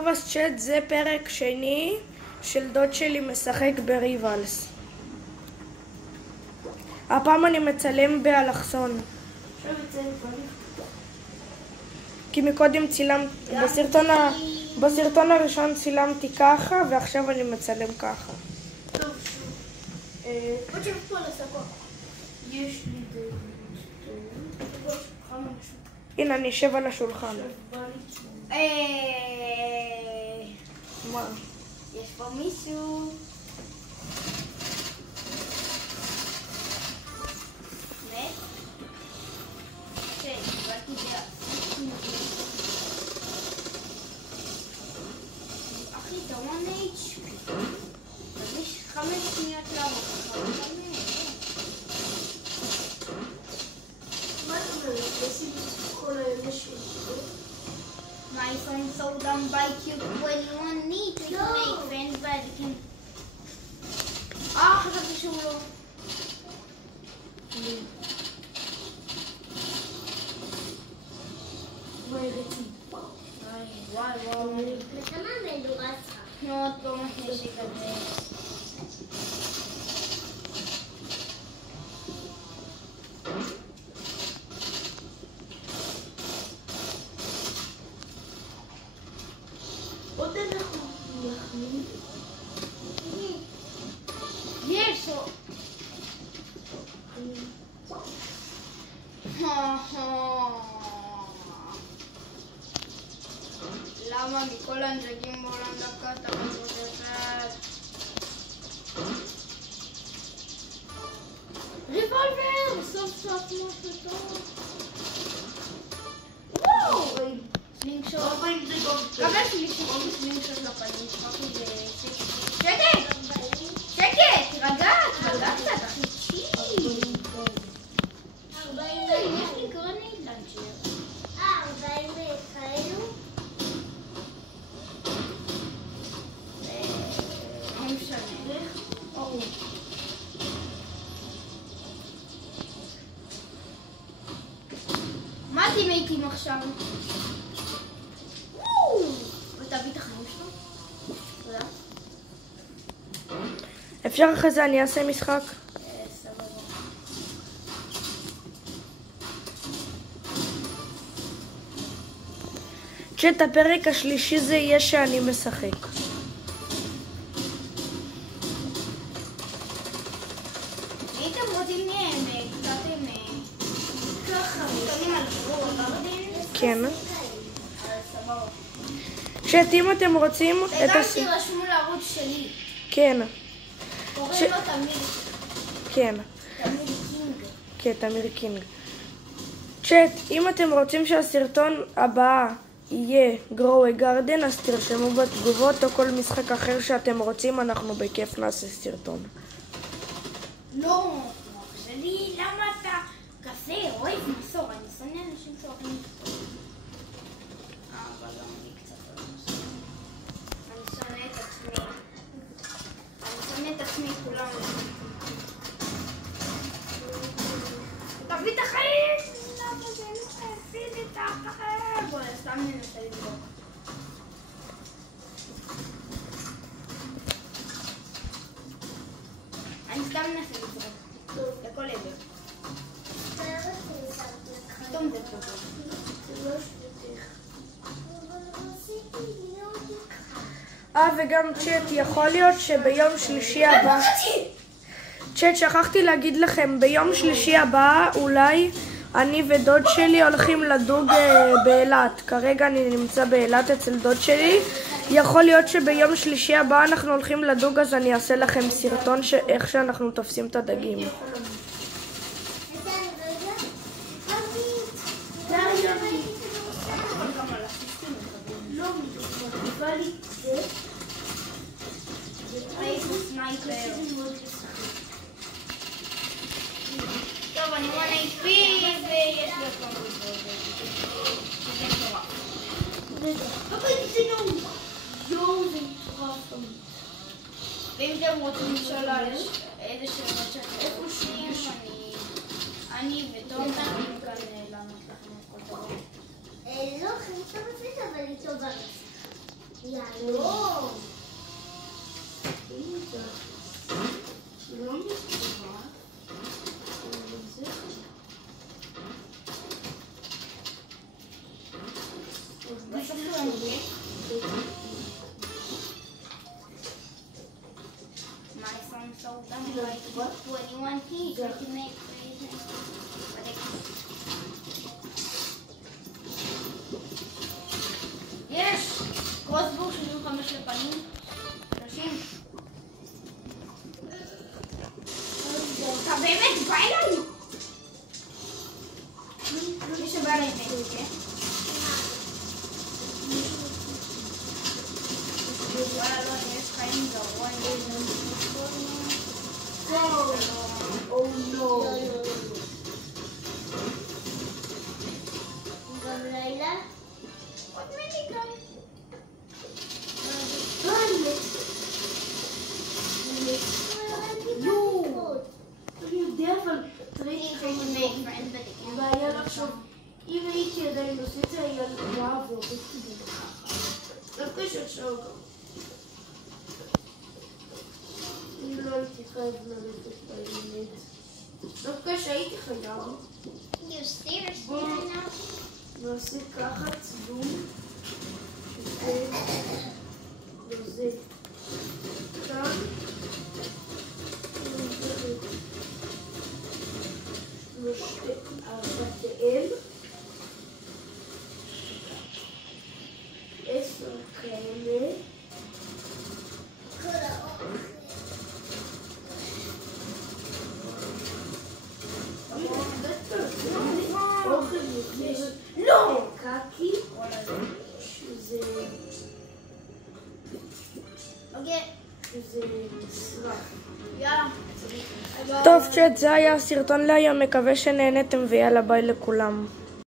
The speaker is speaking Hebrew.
טוב, אז צ'אט, זה פרק שני של דוד שלי משחק בריבלס. הפעם אני מצלם באלכסון. כי מקודם בסרטון הראשון צילמתי ככה, ועכשיו אני מצלם ככה. טוב, בוא פה לסקות. יש לי הנה, אני אשב על השולחן. מה? יש פה מישהו. מת? קיבלתי אחי, אתה 1 HP. אז יש 5 שניות לערוך לך. מה אתה אומר? תשים כל האלה שלי. My phone so dumb by cute when you want me to make friends but you can... חשבתי שהוא לא. וואי רצי. וואי. לכמה מדורה שלך? מאוד לא מחשק על זה. עוד אנחנו נחמים. יש! למה מכל הנזקים בעולם דווקא אתה מבודפת? ריבולבר! סוף סוף משהו טוב. וואו! סלינגשוט. גם יש לי סלינגשוט לפנים שלך כי זה שקט! שקט! תירגע קצת, אחי. יש לי גרנית לנצ'ר. 40 כאלו? לא משנה. מה טימייטים עכשיו? ותביא את החיים שלו? תודה. אפשר אחרי זה אני אעשה משחק? סבבה. צ'אט, הפרק השלישי זה יהיה שאני משחק. הייתם רוצים קצת ככה, מתקנים על גרור, כן. סבבה. צ'אט, אם אתם רוצים את וגם תירשמו לערוץ שלי. כן. קוראים לו תמיר. כן. תמיר קינג. כן, תמיר קינג. צ'אט, אם אתם רוצים שהסרטון הבא יהיה גרו גרדן, אז תרשמו בתגובות או כל משחק אחר שאתם רוצים, אנחנו בכיף נעשה סרטון. לא, שלי, למה אתה כזה אוהב מסור? אני שונא אנשים שאוהבים מסור. אבל גם אני קצת אוהב מסור. אני שונא את עצמי. אני שונא את עצמי כולם. תביא את החיים! למה זה לא תביא את החיים? בואי, סתם ננסה לבדוק. אני סתם מנסה לזרוק. לכל עבר. סתום זה טוב. וגם צ'אט, יכול להיות שביום שלישי הבא... צ'אט, שכחתי להגיד לכם, ביום שלישי הבא אולי אני ודוד שלי הולכים לדוג באילת. כרגע אני נמצא באילת אצל דוד שלי. יכול להיות שביום שלישי הבא אנחנו הולכים לדוג, אז אני אעשה לכם סרטון איך שאנחנו תופסים את הדגים. טוב, אני 1 HP ויש לי עוד פעם ואם אתם רוצים לשאול על איזה שאלות שאתם חושבים, אני ודודה נעים כאן לענות לכם את כל דבר. לא, חיים טוב אבל היא טובה. יאללה. לא מסתובב. My son sold them like 21 keys. I can make crazy. יש! קרוסבוק 75 לפנים. 30. אתה באמת בא אליי? מי שבא אליי באמת, כן? וואלה, לא, יש חיים גרוע. Oh no. גם לילה? עוד מיני גם. אני יודע, אבל תראי בעיה לחשוב, אם הייתי עדיין עושה את זה, היה רע ועובד כדי ככה. דווקא שעכשיו גם. אני לא הייתי חייב ללכת באמת. דווקא שהייתי חייב. נעשה ככה צילום. וזה כאן. ארבעתיהם. 10 כאלה. לא! קקי, שזה נשרף. יאללה. טוב צ'אט, זה היה הסרטון להיום, מקווה שנהנתם ויאללה ביי לכולם.